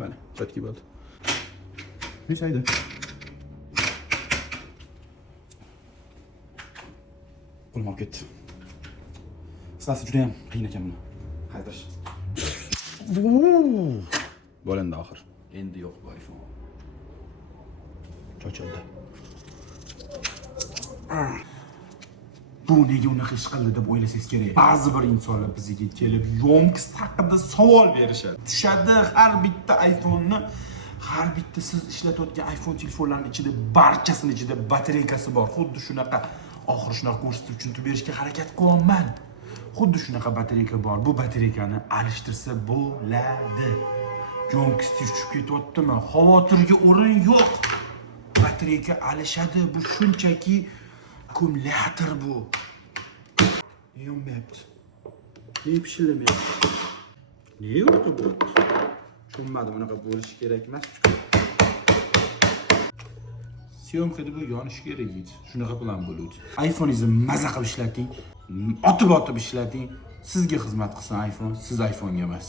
Mana, chotki bo'ldi. Yashaydi. Qo'lim olib ketdi. Qisqasi juda ham qiyin ekan buni haydarish. Bo'lindi oxir. Endi yo'q bu iPhone. Cho'childi. Bu nega unaqa ish qildi deb o'ylasangiz kerak. Ba'zi bir insonlar bizga kelib Yonkist haqida savol berishadi. Tushadi har bitta iPhone'ni, har bitta siz ishlatayotgan iPhone telefonlarining ichida barchasining ichida batareykasi bor. Xuddi shunaqa oxir shunaqa ko'rsatib tushuntirib berishga harakat qilyapman. Xuddi shunaqa batareyka bor. Bu batareykani alishtirsa bo'ladi. Yonkist tushib ketyaptimi? Xavotirga o'rin yo'q. Batareyka alishadi. Bu shunchaki akkumulyator bu. Yonmayapti. Nega pishillamayapti? Nega yo'qdi bu? Tushunmadim, unaqa bo'lishi kerak emas. Syomkada bu yonishi kerak edi. Shunaqa bilan bo'ladi. iPhone'ingizni maza qilib ishlating, otib ishlating. Sizga xizmat qilsin iPhone, siz iPhone'ga emas.